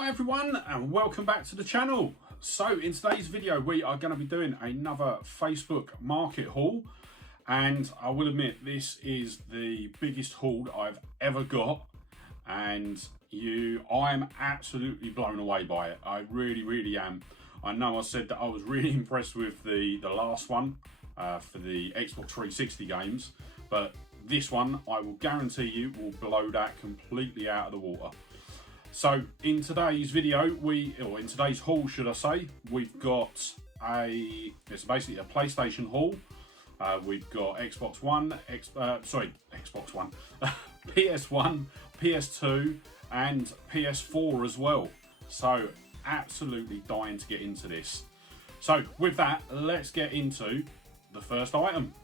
Hi everyone and welcome back to the channel. So in today's video we are going to be doing another Facebook market haul, and I will admit this is the biggest haul that I've ever got, and I'm absolutely blown away by it. I really am. I know I said that I was really impressed with the last one for the Xbox 360 games, but this one I will guarantee you will blow that completely out of the water. So in today's video, in today's haul, should I say, we've got it's basically a PlayStation haul. We've got Xbox One, Xbox One, PS1, PS2 and PS4 as well. So absolutely dying to get into this. So with that, let's get into the first item.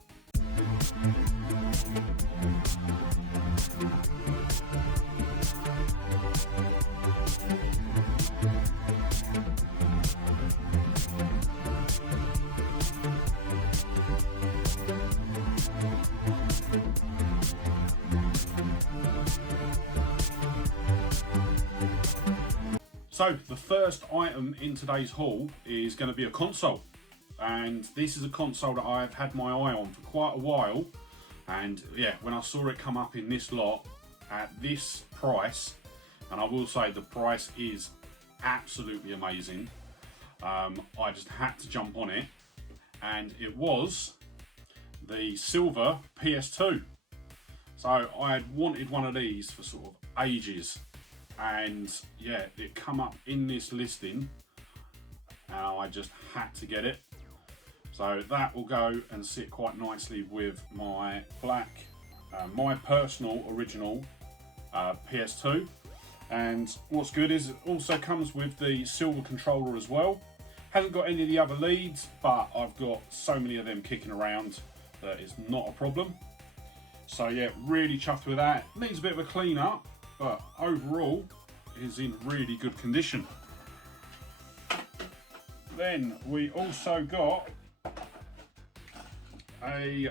So the first item in today's haul is going to be a console, and this is a console that I've had my eye on for quite a while, and yeah, when I saw it come up in this lot at this price, and I will say the price is absolutely amazing, I just had to jump on it, and it was the silver PS2. So I had wanted one of these for sort of ages, and yeah, it come up in this listing and I just had to get it. So that will go and sit quite nicely with my black, my personal original PS2. And what's good is it also comes with the silver controller as well. Hasn't got any of the other leads, but I've got so many of them kicking around that it's not a problem. So yeah, really chuffed with that. Needs a bit of a clean up, but overall is in really good condition. Then we also got a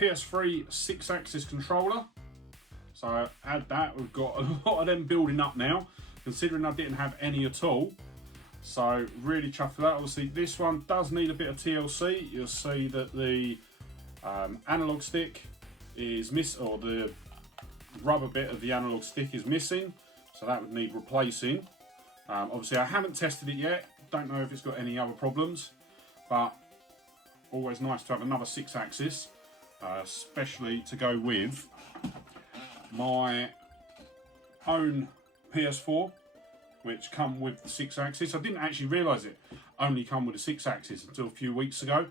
PS3 6-axis controller. So add that, we've got a lot of them building up now, considering I didn't have any at all. So really chuffed with that. Obviously this one does need a bit of TLC. You'll see that the analog stick is or the rubber bit of the analog stick is missing, so that would need replacing. Obviously I haven't tested it yet, don't know if it's got any other problems, but always nice to have another 6-axis, especially to go with my own PS4, which come with the 6-axis. I didn't actually realise it only come with a 6-axis until a few weeks ago,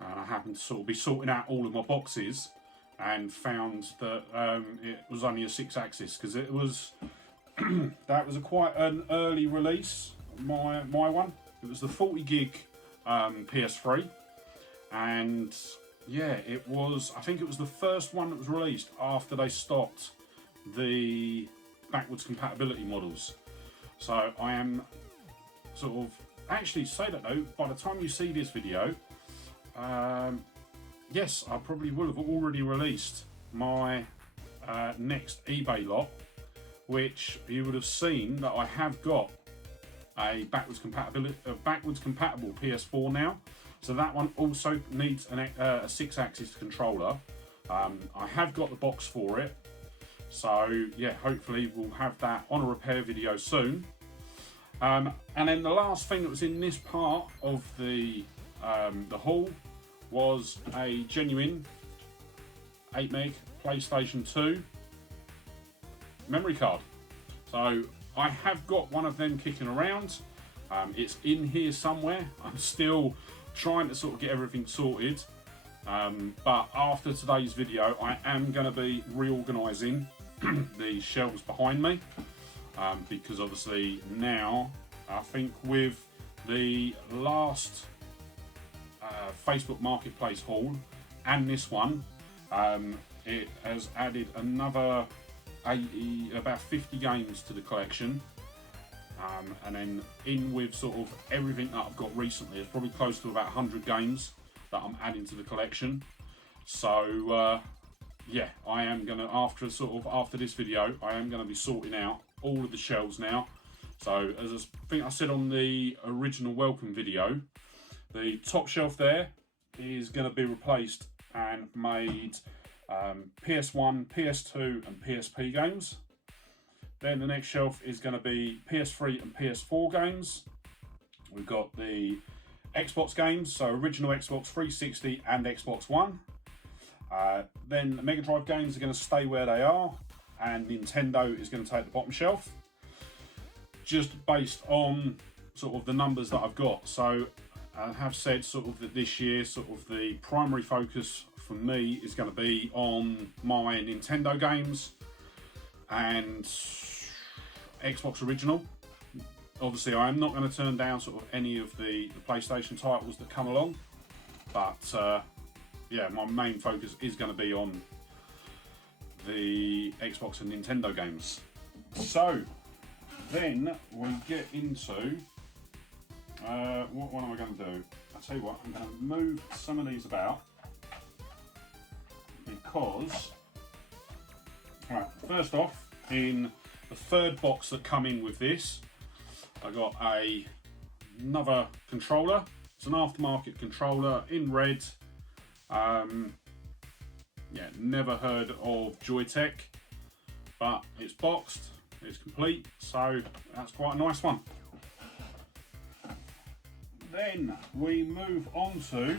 and I happened to sort of be sorting out all of my boxes and found that it was only a 6-axis, because it was that was quite an early release. My one, it was the 40 gig PS3, and yeah, it was, I think it was the first one that was released after they stopped the backwards compatibility models. So I am sort of, actually say that though, by the time you see this video, yes, I probably will have already released my next eBay lot, which you would have seen that I have got a backwards compatible PS4 now. So that one also needs a 6-axis controller. I have got the box for it. So yeah, hopefully we'll have that on a repair video soon. And then the last thing that was in this part of the haul was a genuine 8 meg PlayStation 2 memory card. So I have got one of them kicking around. It's in here somewhere. I'm still trying to sort of get everything sorted. But after today's video, I am going to be reorganising the shelves behind me. Because obviously now, I think with the last Facebook Marketplace haul and this one, it has added another about 50 games to the collection, and then in with sort of everything that I've got recently, it's probably close to about 100 games that I'm adding to the collection. So yeah, I am gonna, after this video, I am gonna be sorting out all of the shelves now, So as I think I said on the original welcome video, the top shelf there is going to be replaced and made PS1, PS2 and PSP games. Then the next shelf is going to be PS3 and PS4 games. We've got the Xbox games, so original Xbox 360 and Xbox One. Then the Mega Drive games are going to stay where they are, and Nintendo is going to take the bottom shelf, just based on sort of the numbers that I've got. So I have said sort of that this year, sort of the primary focus for me is going to be on my Nintendo games and Xbox original. Obviously I am not going to turn down sort of any of the PlayStation titles that come along, but yeah, my main focus is going to be on the Xbox and Nintendo games. So then we get into what one am I going to do? I'll tell you what, I'm going to move some of these about because, right, first off, in the third box that come in with this, I got another controller. It's an aftermarket controller in red. Yeah, never heard of Joytech, but it's boxed, it's complete, so that's quite a nice one. Then we move on to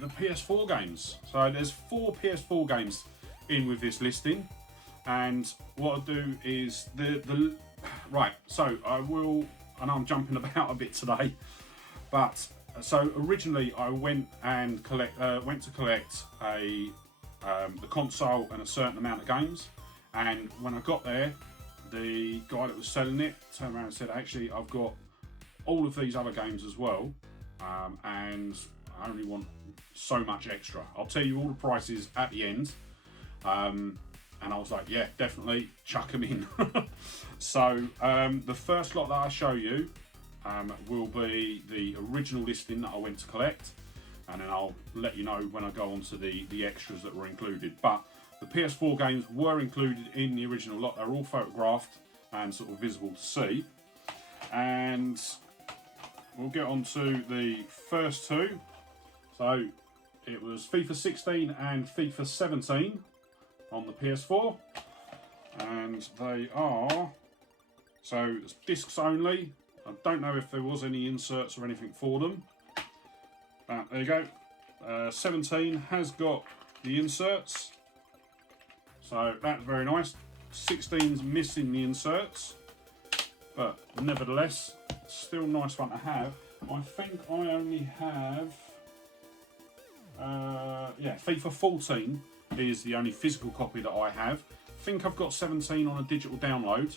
the PS4 games. So there's 4 PS4 games in with this listing, and what I'll do is right. So I know I'm jumping about a bit today, but so originally I went to collect the console and a certain amount of games, and when I got there, the guy that was selling it turned around and said, actually I've got all of these other games as well, and I only want so much extra. I'll tell you all the prices at the end. And I was like, yeah, definitely chuck them in. So the first lot that I show you will be the original listing that I went to collect, and then I'll let you know when I go on to the extras that were included. But the PS4 games were included in the original lot. They're all photographed and sort of visible to see. And we'll get on to the first two. So it was FIFA 16 and FIFA 17 on the PS4, and they are, so it's discs only. I don't know if there was any inserts or anything for them, but there you go. 17 has got the inserts, so that's very nice. 16's missing the inserts, but nevertheless still nice one to have. I think I only have yeah, FIFA 14 is the only physical copy that I have. I think I've got 17 on a digital download.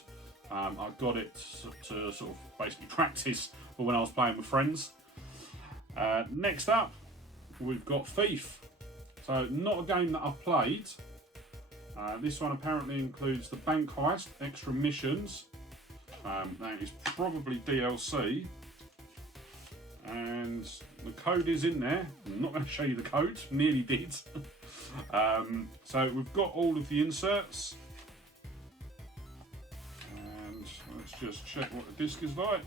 I got it to sort of basically practice for when I was playing with friends. Next up, we've got Thief. So not a game that I've played. This one apparently includes the bank heist, extra missions. That is probably DLC. And the code is in there. I'm not going to show you the code, nearly did. So we've got all of the inserts, and let's just check what the disc is like.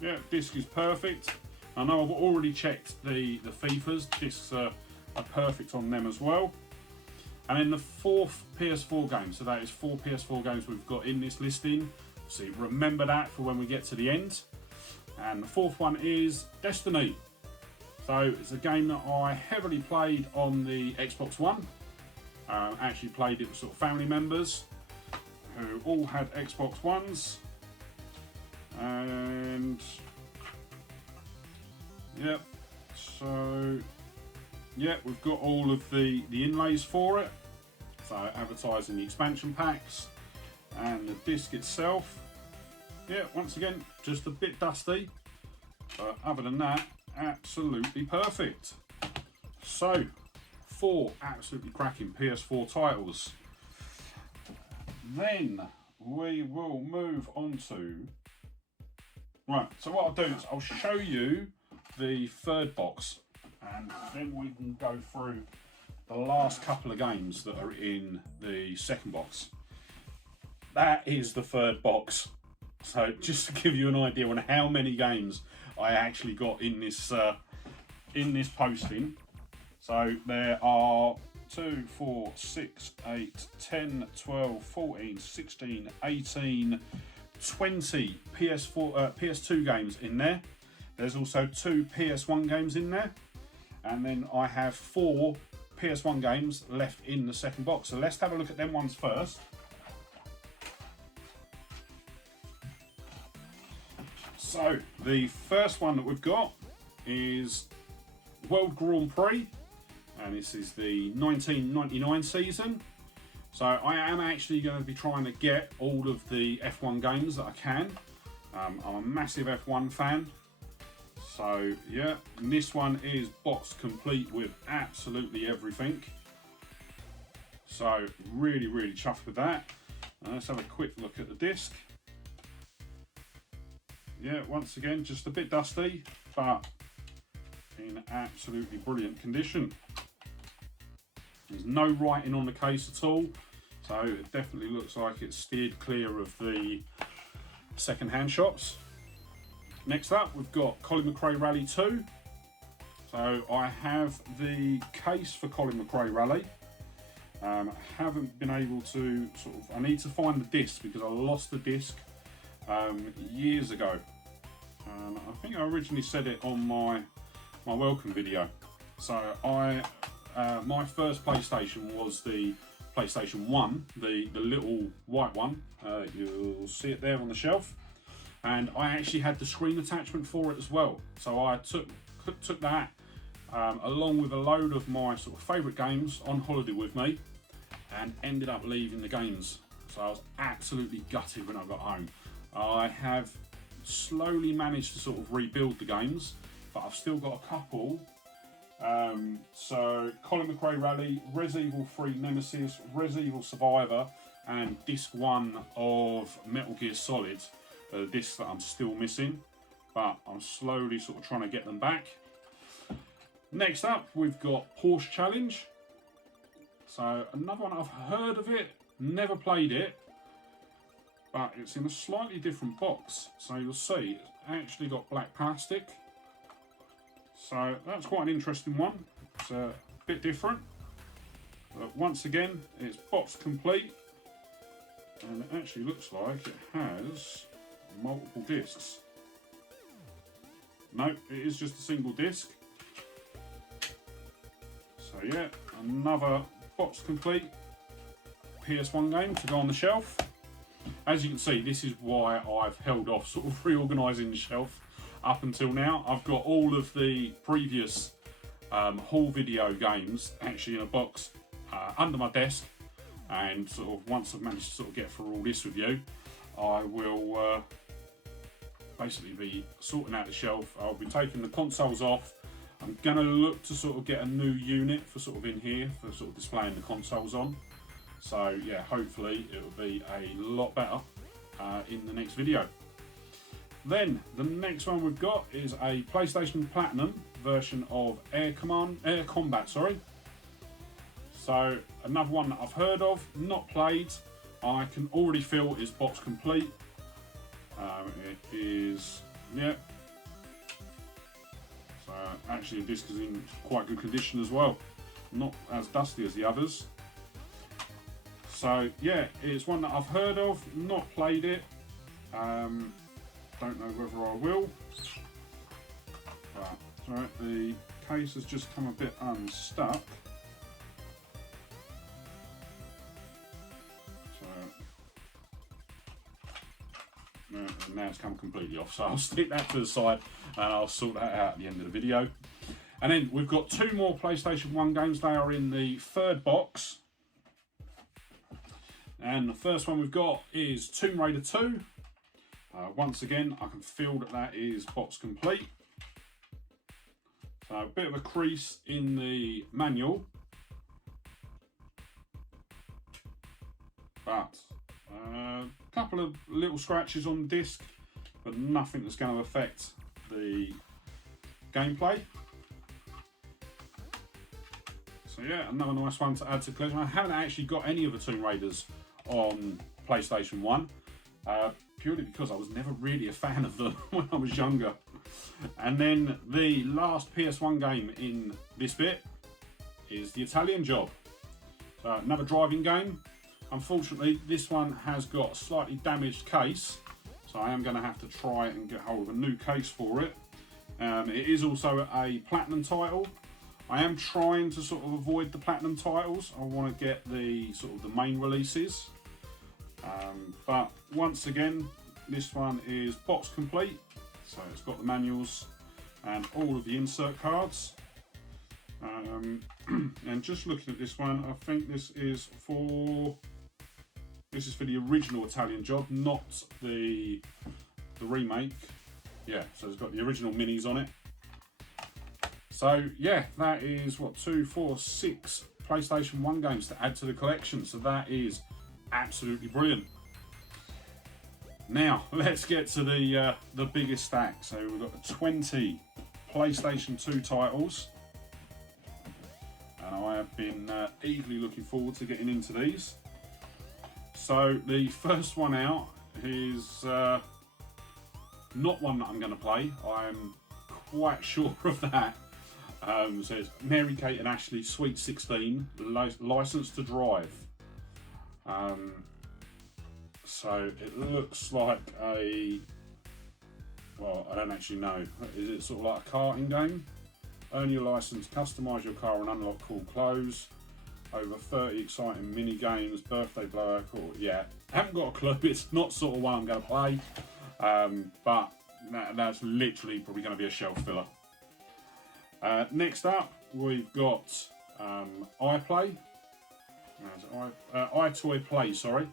Yeah, disc is perfect. I know I've already checked the FIFAs. Discs are perfect on them as well. And then the 4th PS4 game, so that is 4 PS4 games we've got in this listing. So remember that for when we get to the end. And the 4th one is Destiny. So it's a game that I heavily played on the Xbox One. Actually played it with sort of family members who all had Xbox Ones. And yep, so yeah, we've got all of the inlays for it. So advertising the expansion packs and the disc itself. Yeah, once again, just a bit dusty, but other than that, absolutely perfect. So 4 absolutely cracking PS4 titles. Then we will move on to, right, so what I'll do is I'll show you the third box, and then we can go through the last couple of games that are in the second box. That is the third box. So just to give you an idea on how many games I actually got in this posting. So there are 2, 4, 6, 8, 10, 12, 14, 16, 18, 20 PS2 games in there. There's also 2 PS1 games in there. And then I have 4 PS1 games left in the second box. So let's have a look at them ones first. So the first one that we've got is World Grand Prix, and this is the 1999 season. So I am actually going to be trying to get all of the F1 games that I can. I'm a massive F1 fan. So yeah, and this one is box complete with absolutely everything. So really chuffed with that. Let's have a quick look at the disc. Yeah, once again, just a bit dusty, but in absolutely brilliant condition. There's no writing on the case at all, so it definitely looks like it's steered clear of the second-hand shops. Next up, we've got Colin McRae Rally 2. So I have the case for Colin McRae Rally. I haven't been able to I need to find the disc because I lost the disc years ago. I think I originally said it on my welcome video. So my first PlayStation was the PlayStation 1, the little white one. You'll see it there on the shelf. And I actually had the screen attachment for it as well. So I took that along with a load of my favourite games on holiday with me, and ended up leaving the games. So I was absolutely gutted when I got home. I have slowly managed to rebuild the games, but I've still got a couple. So Colin McRae Rally, Res Evil 3 Nemesis, Res Evil Survivor, and disc 1 of Metal Gear Solid. Discs that I'm still missing, but I'm slowly trying to get them back. Next up, we've got Porsche Challenge. So another one, I've heard of it, never played it, but it's in a slightly different box. So you'll see it's actually got black plastic. So that's quite an interesting one. It's a bit different. But once again, it's box complete, and it actually looks like it has multiple discs. No, it is just a single disc. So yeah, another box complete PS1 game to go on the shelf. As you can see, this is why I've held off reorganising the shelf up until now. I've got all of the previous haul video games actually in a box under my desk, and once I've managed to get through all this with you, I will basically be sorting out the shelf. I'll be taking the consoles off. I'm going to look to get a new unit for in here for displaying the consoles on. So yeah, hopefully it will be a lot better in the next video. Then the next one we've got is a PlayStation Platinum version of Air Combat. So another one that I've heard of, not played. I can already feel it's box complete. It is, yeah. So actually the disc is in quite good condition as well. Not as dusty as the others. So yeah, it's one that I've heard of, not played it. Don't know whether I will. But right, the case has just come a bit unstuck. Now it's come completely off, so I'll stick that to the side and I'll sort that out at the end of the video. And then we've got 2 more PlayStation 1 games. They are in the third box, and the first one we've got is Tomb Raider 2. Once again, I can feel that is box complete. So a bit of a crease in the manual, but a couple of little scratches on the disc, but nothing that's going to affect the gameplay. So yeah, another nice one to add to the collection. I haven't actually got any of the Tomb Raiders on PlayStation 1. purely because I was never really a fan of them when I was younger. And then the last PS1 game in this bit is The Italian Job. So another driving game. Unfortunately, this one has got a slightly damaged case, so I am going to have to try and get hold of a new case for it. It is also a platinum title. I am trying to sort of avoid the platinum titles. I want to get the sort of the main releases. But once again, this one is box complete. So it's got the manuals and all of the insert cards. And just looking at this one, I think this is for the original Italian Job, not the remake. Yeah, so it's got the original minis on it. So yeah, that is what, 2, 4, 6 PlayStation 1 games to add to the collection. So that is absolutely brilliant. Now let's get to the biggest stack. So we've got 20 PlayStation 2 titles, and I have been eagerly looking forward to getting into these. So the first one out is not one that I'm going to play. I'm quite sure of that. It says Mary Kate and Ashley Sweet 16 License to Drive. So it looks like well, I don't actually know. Is it sort of like a karting game? Earn your license, customise your car and unlock cool clothes. Over 30 exciting mini games, birthday blowout. Yeah, haven't got a clue. It's not sort of one I'm going to play. But that's literally probably going to be a shelf filler. Next up, we've got iPlay. iToy Play, sorry.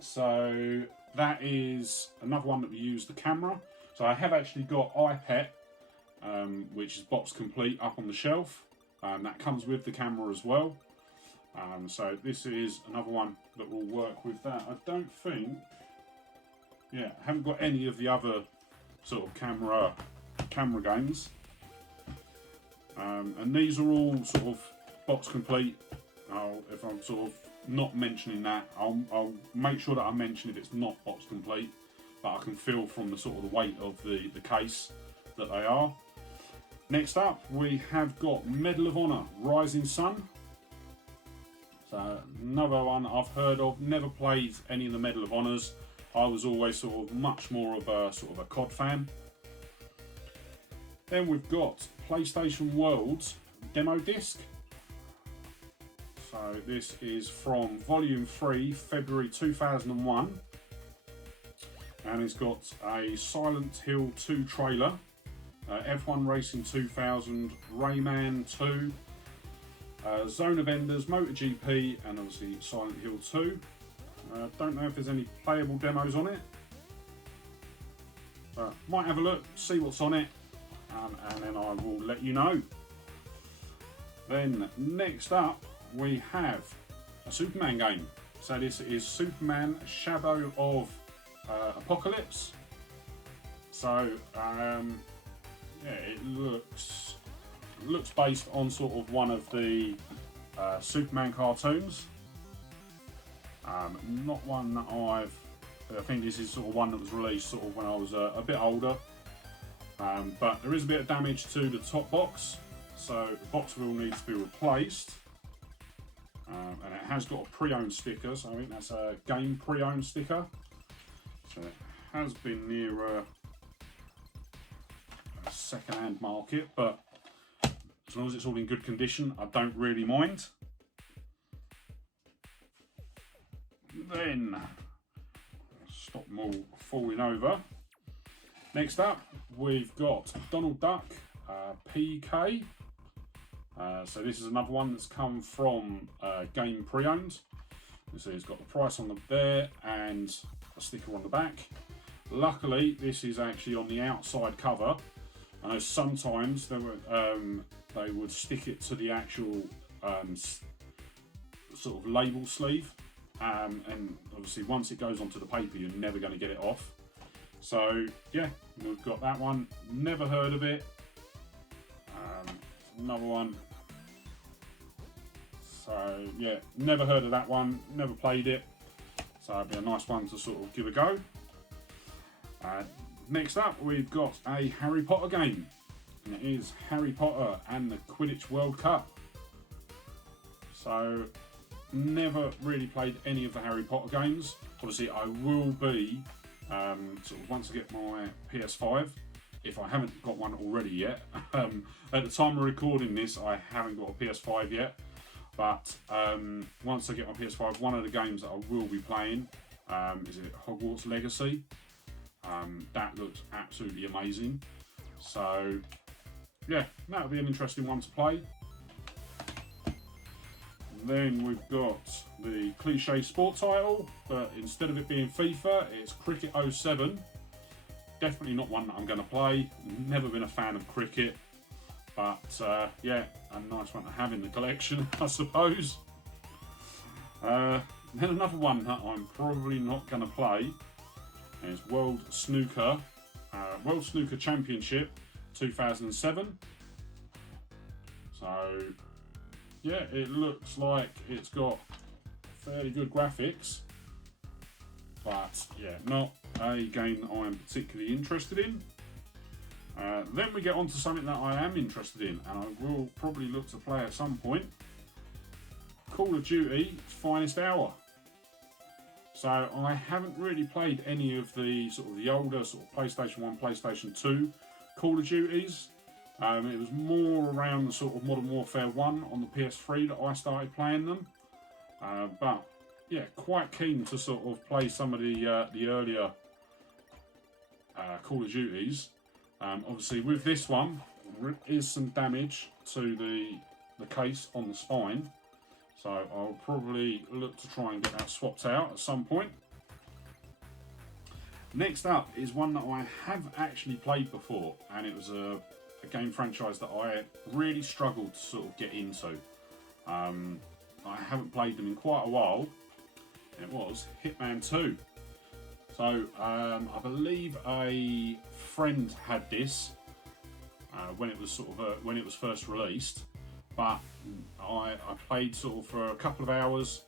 So that is another one that we use the camera. So I have actually got iPet, which is box complete, up on the shelf. That comes with the camera as well. So this is another one that will work with that. I don't think, I haven't got any of the other sort of camera games. And these are all sort of box complete. If I'm sort of not mentioning that, I'll make sure that I mention if it's not box complete, but I can feel from the sort of the weight of the case that they are. Next up, we have got Medal of Honor Rising Sun. So another one I've heard of, never played any of the Medal of Honors. I was always sort of much more of a sort of a COD fan. Then we've got PlayStation Worlds demo disc. So this is from Volume 3, February 2001. And it's got a Silent Hill 2 trailer, F1 Racing 2000, Rayman 2, Zone of Enders, MotoGP, and obviously Silent Hill 2. Don't know if there's any playable demos on it. Might have a look, see what's on it, and then I will let you know. Then next up, we have a Superman game. So this is Superman Shadow of Apocalypse. So it looks based on sort of one of the Superman cartoons. Not one that I think this is sort of one that was released sort of when I was a bit older. But there is a bit of damage to the top box, so the box will need to be replaced. And it has got a pre-owned sticker, so I think that's a game pre-owned sticker. So it has been near a second-hand market, but as long as it's all in good condition, I don't really mind. Then, stop them all falling over. Next up, we've got Donald Duck PK. So this is another one that's come from game pre-owned. So it's got the price on there and a sticker on the back. Luckily, this is actually on the outside cover. I know sometimes they would stick it to the actual sort of label sleeve, and obviously once it goes onto the paper, you're never going to get it off. So yeah, we've got that one. Never heard of it. Another one. So yeah, never heard of that one. Never played it. So it'll be a nice one to sort of give a go. Next up, we've got a Harry Potter game. And it is Harry Potter and the Quidditch World Cup. So, never really played any of the Harry Potter games. Obviously, I will be, sort of once I get my PS5, if I haven't got one already yet. At the time of recording this, I haven't got a PS5 yet. But once I get my PS5, one of the games that I will be playing is it Hogwarts Legacy. That looks absolutely amazing. So, yeah, that'll be an interesting one to play. Then we've got the cliche sport title, but instead of it being FIFA, it's Cricket 07. Definitely not one that I'm going to play. Never been a fan of cricket, but yeah, a nice one to have in the collection, I suppose. Then another one that I'm probably not going to play is World Snooker Championship 2007. So yeah, it looks like it's got fairly good graphics, but yeah, not a game that I'm particularly interested in. Then we get on to something that I am interested in, and I will probably look to play at some point. Call of Duty Finest Hour. So I haven't really played any of the sort of the older sort of PlayStation 1, PlayStation 2 Call of Duties. It was more around the sort of Modern Warfare 1 on the PS3 that I started playing them. But yeah, quite keen to sort of play some of the earlier Call of Duties. Obviously with this one, there is some damage to the case on the spine. So I'll probably look to try and get that swapped out at some point. Next up is one that I have actually played before, and it was a game franchise that I really struggled to sort of get into. I haven't played them in quite a while. It was Hitman 2. So I believe a friend had this when it was when it was first released, but I played sort of for a couple of hours,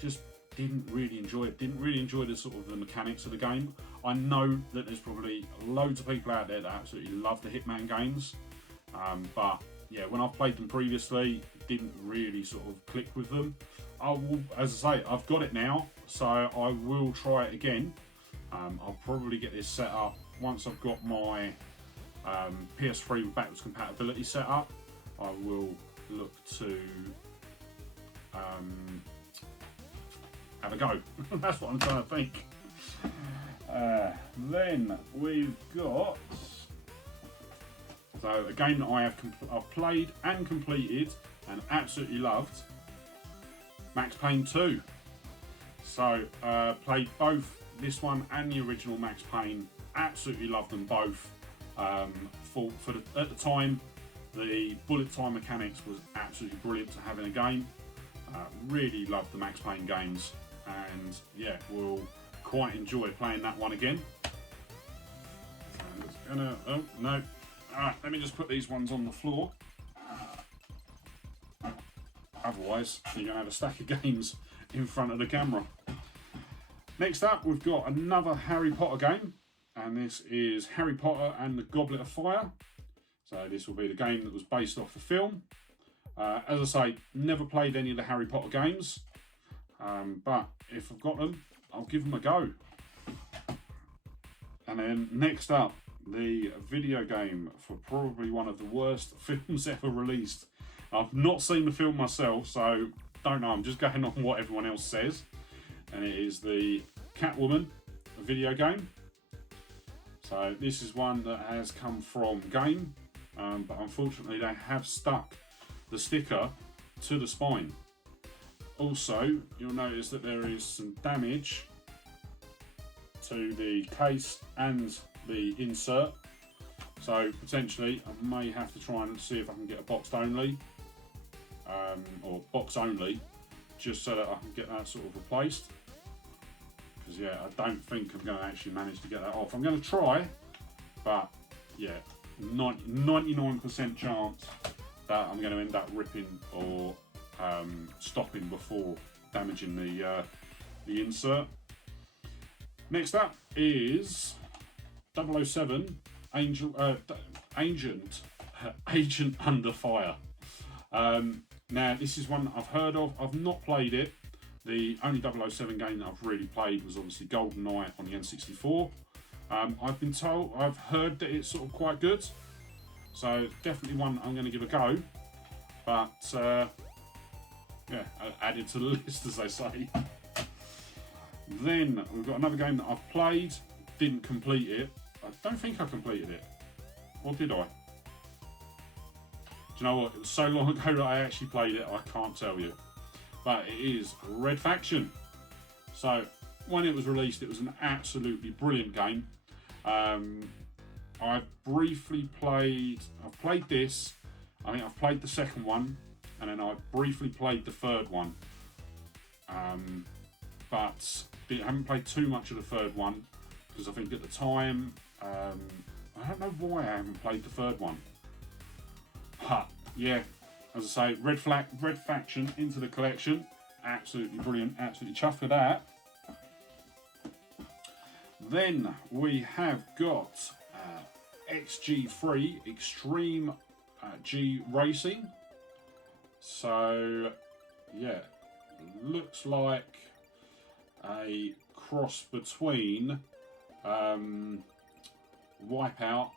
just didn't really enjoy it. Didn't really enjoy the sort of the mechanics of the game. I know that there's probably loads of people out there that absolutely love the Hitman games, but yeah, when I've played them previously, didn't really sort of click with them. I will, as I say, I've got it now, so I will try it again. I'll probably get this set up once I've got my PS3 with backwards compatibility set up. I will look to have a go. That's what I'm trying to think. Then we've got a game that I've played and completed and absolutely loved, Max Payne 2. So played both this one and the original Max Payne. Absolutely loved them both. At the time, the bullet time mechanics was absolutely brilliant to have in a game. Really loved the Max Payne games, and yeah, we'll quite enjoy playing that one again. Oh no! Alright, let me just put these ones on the floor. Otherwise, you're gonna have a stack of games in front of the camera. Next up, we've got another Harry Potter game, and this is Harry Potter and the Goblet of Fire. So this will be the game that was based off the film. As I say, never played any of the Harry Potter games, but if I've got them, I'll give them a go. And then next up, the video game for probably one of the worst films ever released. I've not seen the film myself, so don't know, I'm just going on what everyone else says. And it is the Catwoman video game. So this is one that has come from Game, but unfortunately they have stuck the sticker to the spine. Also, you'll notice that there is some damage to the case and the insert. So potentially I may have to try and see if I can get a boxed only, or box only, just so that I can get that sort of replaced. Because yeah, I don't think I'm going to actually manage to get that off. I'm going to try, but yeah, 99% chance that I'm going to end up ripping or stopping before damaging the insert. Next up is 007 Agent Under Fire. Now, this is one I've heard of. I've not played it. The only 007 game that I've really played was obviously GoldenEye on the N64. I've heard that it's sort of quite good. So definitely one I'm going to give a go. But yeah, added to the list, as they say. Then we've got another game that I've played, didn't complete it. I don't think I completed it. Or did I? Do you know what? It was so long ago that I actually played it, I can't tell you. But it is Red Faction. So when it was released, it was an absolutely brilliant game. I've played this. I think I've played the second one, and then I briefly played the third one. But I haven't played too much of the third one, because I think at the time, I don't know why I haven't played the third one. But yeah, as I say, Red Faction into the collection. Absolutely brilliant, absolutely chuffed with that. Then we have got XG3 Extreme G Racing. So yeah, looks like a cross between Wipeout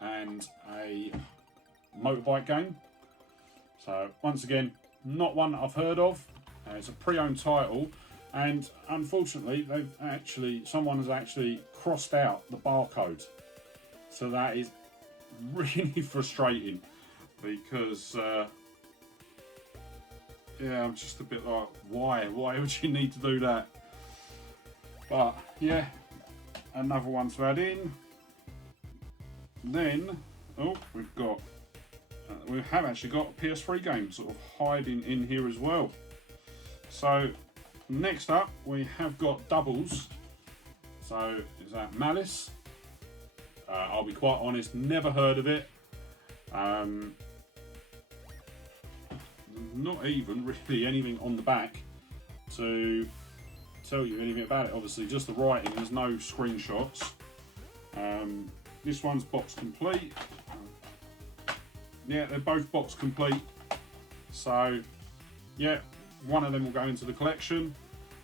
and a motorbike game. So once again, not one that I've heard of. It's a pre-owned title, and unfortunately, someone has actually crossed out the barcode. So that is really frustrating, because yeah, I'm just a bit like, why would you need to do that? But yeah, another one to add in. Then we have actually got a PS3 game sort of hiding in here as well. So next up we have got Doubles. So is that Malice? I'll be quite honest, never heard of it. Not even really anything on the back to tell you anything about it. Obviously just the writing, there's no screenshots. This one's box complete. Yeah, they're both box complete. So yeah, one of them will go into the collection,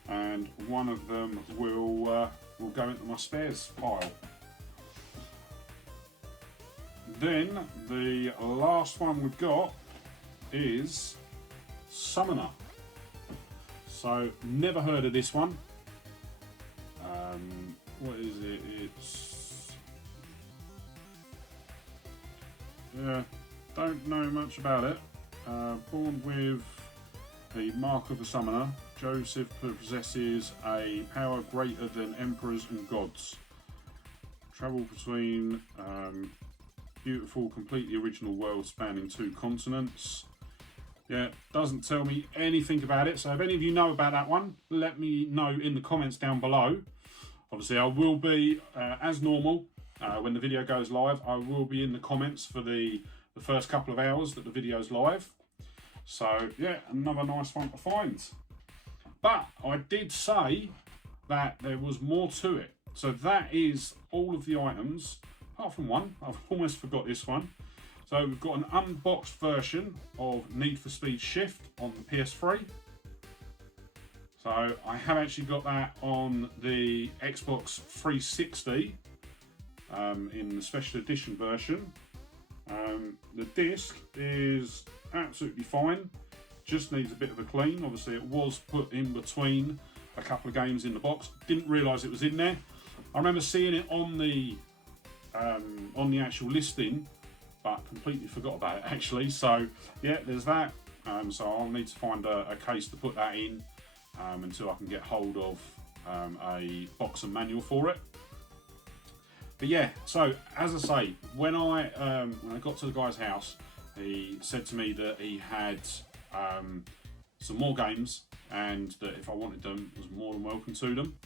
and one of them will go into my spares pile. Then the last one we've got is Summoner. So never heard of this one. What is it? It's don't know much about it. Born with the mark of a summoner, Joseph possesses a power greater than emperors and gods. Travel between beautiful, completely original world spanning 2 continents. Yeah, doesn't tell me anything about it. So if any of you know about that one, let me know in the comments down below. Obviously, I will be, as normal, when the video goes live, I will be in the comments for the first couple of hours that the video's live. So yeah, another nice one to find. But I did say that there was more to it. So that is all of the items, apart from one. I've almost forgot this one. So we've got an unboxed version of Need for Speed Shift on the PS3. So I have actually got that on the Xbox 360 in the special edition version. The disc is absolutely fine, just needs a bit of a clean. Obviously it was put in between a couple of games in the box, didn't realise it was in there. I remember seeing it on the actual listing, but completely forgot about it actually. So yeah, there's that. So I'll need to find a case to put that in until I can get hold of a box and manual for it. But yeah, so as I say, when I got to the guy's house, he said to me that he had some more games, and that if I wanted them, I was more than welcome to them.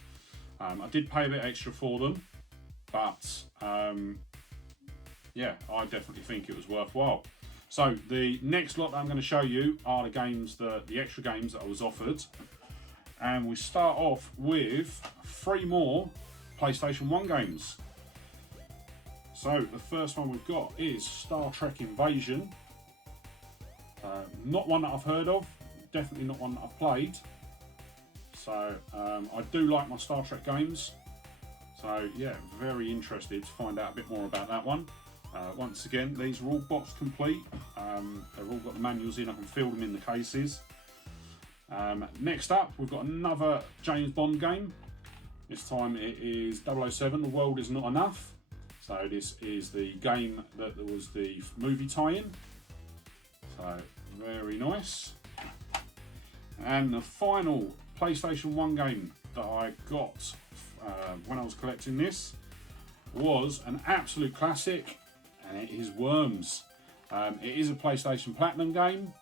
I did pay a bit extra for them, but yeah, I definitely think it was worthwhile. So the next lot that I'm going to show you are the extra games that I was offered, and we start off with 3 more PlayStation 1 games. So the first one we've got is Star Trek Invasion. Not one that I've heard of, definitely not one that I've played. So I do like my Star Trek games. So yeah, very interested to find out a bit more about that one. Once again, these are all box complete. They've all got the manuals in, I can feel them in the cases. Next up, we've got another James Bond game. This time it is 007, The World Is Not Enough. So this is the game that there was the movie tie-in. So very nice. And the final PlayStation 1 game that I got when I was collecting this was an absolute classic, and it is Worms. It is a PlayStation Platinum game,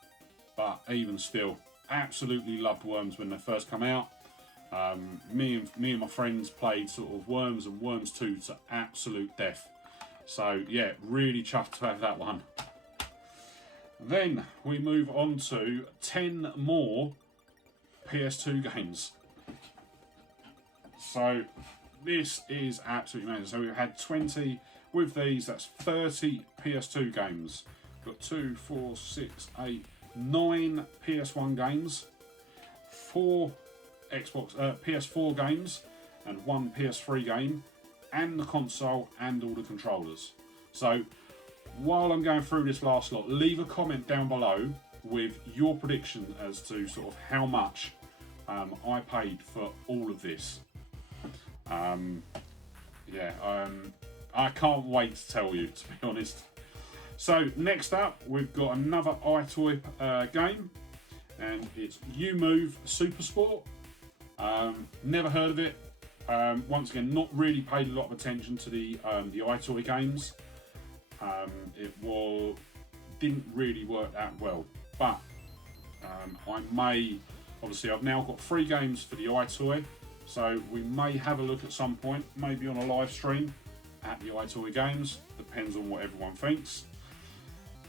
but even still, absolutely loved Worms when they first come out. Me and my friends played sort of Worms and Worms 2 to absolute death. So yeah, really chuffed to have that one. Then we move on to 10 more PS2 games. So this is absolutely amazing. So we've had 20 with these, that's 30 PS2 games. Got 2, 4, 6, 8, 9 PS1 games, 4 PS4 games, and 1 PS3 game, and the console and all the controllers. So while I'm going through this last lot, leave a comment down below with your prediction as to sort of how much I paid for all of this. I can't wait to tell you, to be honest. So next up, we've got another iToy game, and it's You Move Super Sport. Never heard of it. Once again, not really paid a lot of attention to the iToy games. Didn't really work that well, but I may, obviously I've now got 3 games for the iToy, so we may have a look at some point, maybe on a live stream at the iToy games, depends on what everyone thinks.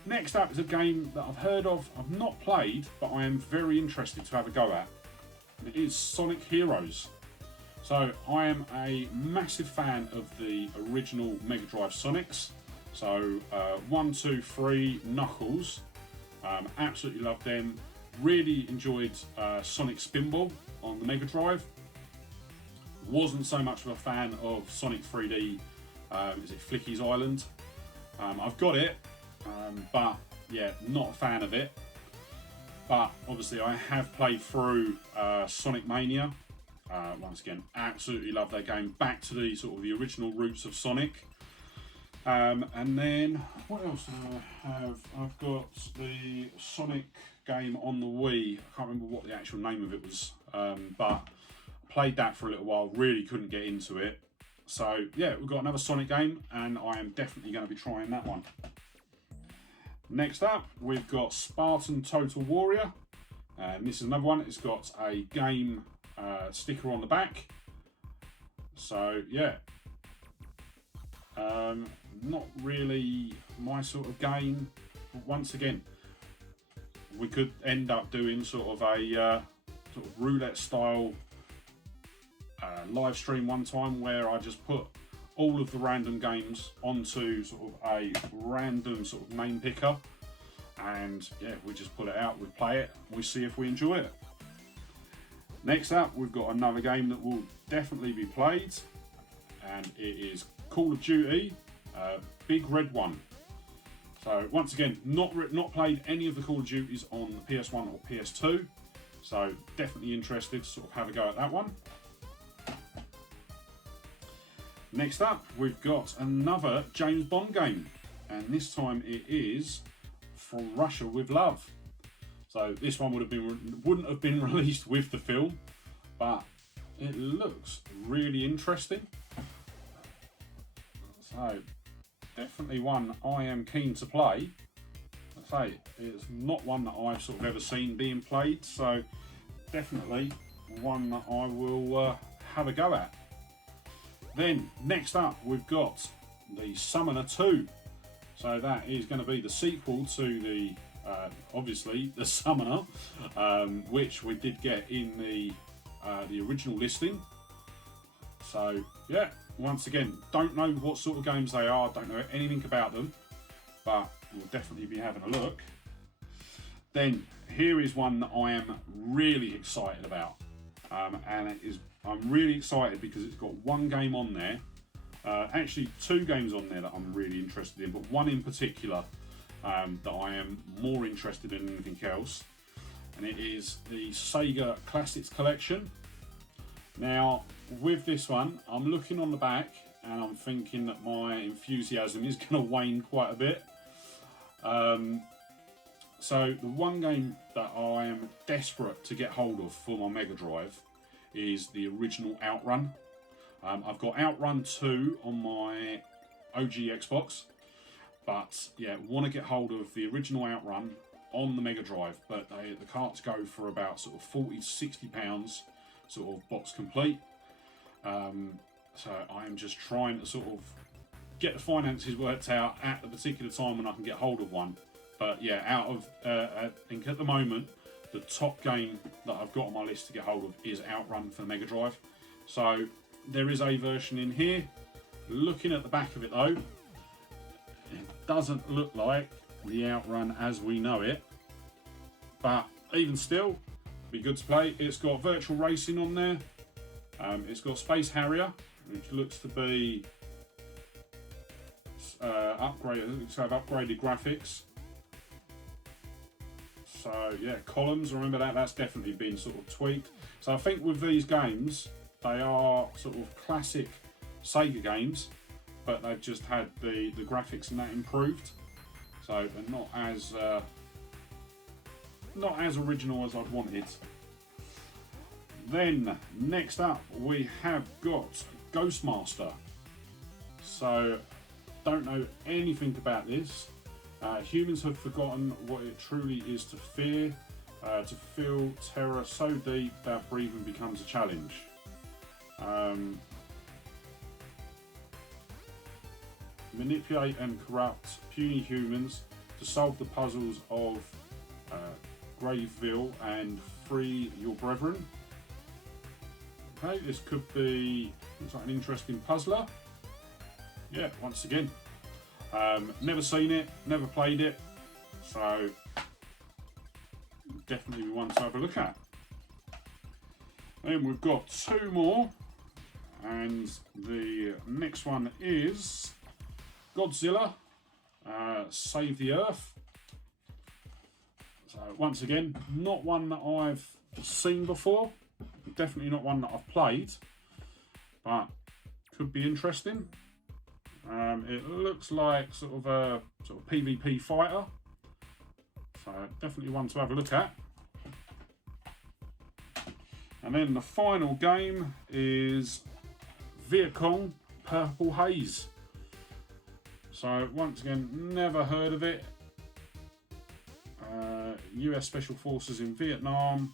Next up is a game that I've heard of, I've not played, but I am very interested to have a go at. It is Sonic Heroes. So I am a massive fan of the original Mega Drive Sonics. So 1, 2, 3, Knuckles, absolutely loved them. Really enjoyed Sonic Spinball on the Mega Drive. Wasn't so much of a fan of Sonic 3D, is it Flicky's Island? I've got it, but yeah, not a fan of it. But obviously I have played through Sonic Mania. Once again, absolutely love that game. Back to the sort of the original roots of Sonic. And then what else do I have? I've got the Sonic game on the Wii. I can't remember what the actual name of it was, but I played that for a little while. Really couldn't get into it. So yeah, we've got another Sonic game, and I am definitely going to be trying that one. Next up, we've got Spartan Total Warrior, and this is another one. It's got a game sticker on the back. So yeah, not really my sort of game. Once again, we could end up doing sort of a sort of roulette style live stream one time, where I just put all of the random games onto sort of a random sort of name picker, and yeah, we just put it out, we play it, we see if we enjoy it. Next up, we've got another game that will definitely be played, and it is Call of Duty Big Red One. So once again, not played any of the Call of Duties on the PS1 or PS2, so definitely interested to sort of have a go at that one. Next up, we've got another James Bond game, and this time it is From Russia with Love. So this one wouldn't have been released with the film, but it looks really interesting. So definitely one I am keen to play. I say it's not one that I've sort of ever seen being played, so definitely one that I will have a go at. Then next up, we've got the Summoner 2. So that is going to be the sequel to the obviously the Summoner, which we did get in the the original listing. So yeah, once again, don't know what sort of games they are, don't know anything about them, but we'll definitely be having a look. Then here is one that I am really excited about, and I'm really excited because it's got one game on there, actually two games on there that I'm really interested in, but one in particular that I am more interested in than anything else, and it is the Sega Classics Collection. Now with this one, I'm looking on the back and I'm thinking that my enthusiasm is going to wane quite a bit. So the one game that I am desperate to get hold of for my Mega Drive is the original Outrun. I've got Outrun 2 on my OG Xbox, but yeah, want to get hold of the original Outrun on the Mega Drive, but the carts go for about sort of 40 to 60 pounds, sort of box complete. So I am just trying to sort of get the finances worked out at the particular time when I can get hold of one. But yeah, I think at the moment, the top game that I've got on my list to get hold of is Outrun for the Mega Drive. So there is a version in here. Looking at the back of it though, it doesn't look like the Outrun as we know it. But even still, be good to play. It's got virtual racing on there. It's got Space Harrier, which looks to be upgraded. Looks to have upgraded graphics. So yeah, columns, remember that's definitely been sort of tweaked. So I think with these games, they are sort of classic Sega games, but they've just had the graphics and that improved. So they're not as original as I'd wanted. Then next up we have got Ghostmaster. So don't know anything about this. Humans have forgotten what it truly is to fear, to feel terror so deep that breathing becomes a challenge. Manipulate and corrupt puny humans to solve the puzzles of Graveville and free your brethren. Okay, this could be, looks like an interesting puzzler. Yeah, once again, never seen it, never played it, so definitely one to have a look at. Then we've got two more, and the next one is Godzilla, Save the Earth. So once again, not one that I've seen before, definitely not one that I've played, but could be interesting. It looks like sort of a PvP fighter, so definitely one to have a look at. And then the final game is Viet Cong Purple Haze. So once again, never heard of it. US Special Forces in Vietnam.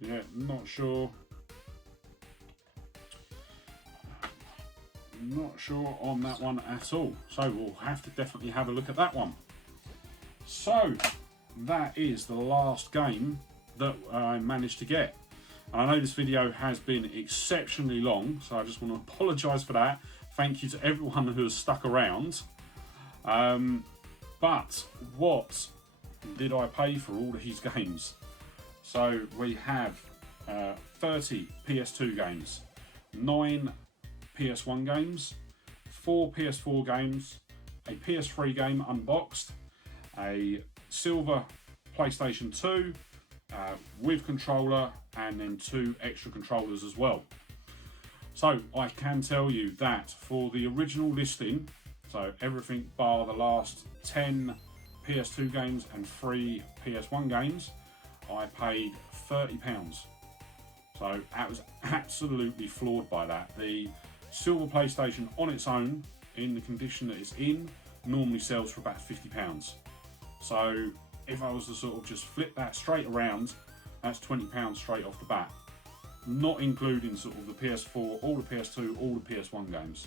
Yeah, not sure. Not sure on that one at all. So we'll have to definitely have a look at that one. So that is the last game that I managed to get. And I know this video has been exceptionally long, so I just want to apologise for that. Thank you to everyone who has stuck around. But what did I pay for all these games? So we have 30 PS2 games, 9 PS1 games, 4 PS4 games, a PS3 game unboxed, a silver PlayStation 2 with controller, and then 2 extra controllers as well. So I can tell you that for the original listing, so everything bar the last 10 PS2 games and 3 PS1 games, I paid £30. So I was absolutely floored by that. The silver PlayStation on its own, in the condition that it's in, normally sells for about £50. So if I was to sort of just flip that straight around, that's £20 straight off the bat. Not including sort of the PS4, all the PS2, all the PS1 games.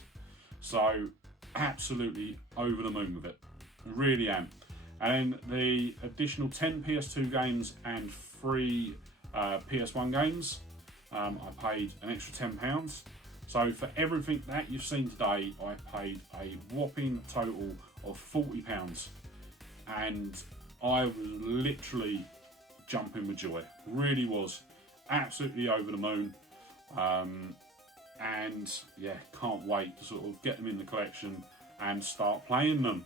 So absolutely over the moon with it. Really am. And the additional 10 PS2 games and 3 PS1 games. I paid an extra £10. So for everything that you've seen today, I paid a whopping total of £40. And I was literally jumping with joy. Really was. Absolutely over the moon. And yeah, can't wait to sort of get them in the collection and start playing them.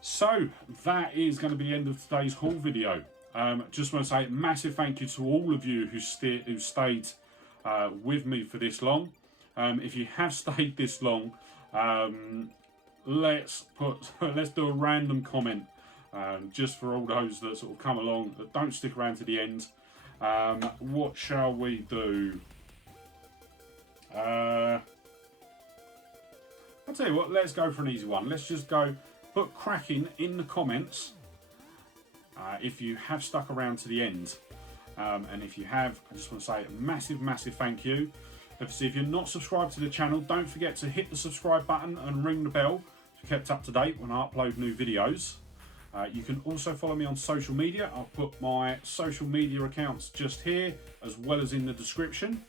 So that is going to be the end of today's haul video. Just want to say a massive thank you to all of you who stayed with me for this long. If you have stayed this long, let's do a random comment, just for all those that sort of come along that don't stick around to the end. What shall we do? I'll tell you what, let's go for an easy one. Let's just go put cracking in the comments if you have stuck around to the end. And if you have, I just want to say a massive thank you. If you're not subscribed to the channel, don't forget to hit the subscribe button and ring the bell to be kept up to date when I upload new videos. You can also follow me on social media. I'll put my social media accounts just here, as well as in the description.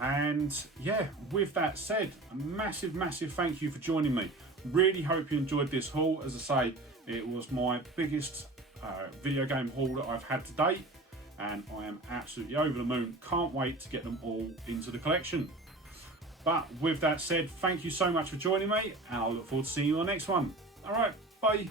And yeah, with that said, a massive thank you for joining me. Really hope you enjoyed this haul. As I say, it was my biggest video game haul that I've had to date, and I am absolutely over the moon. Can't wait to get them all into the collection. But with that said, thank you so much for joining me, and I'll look forward to seeing you on the next one. All right, bye.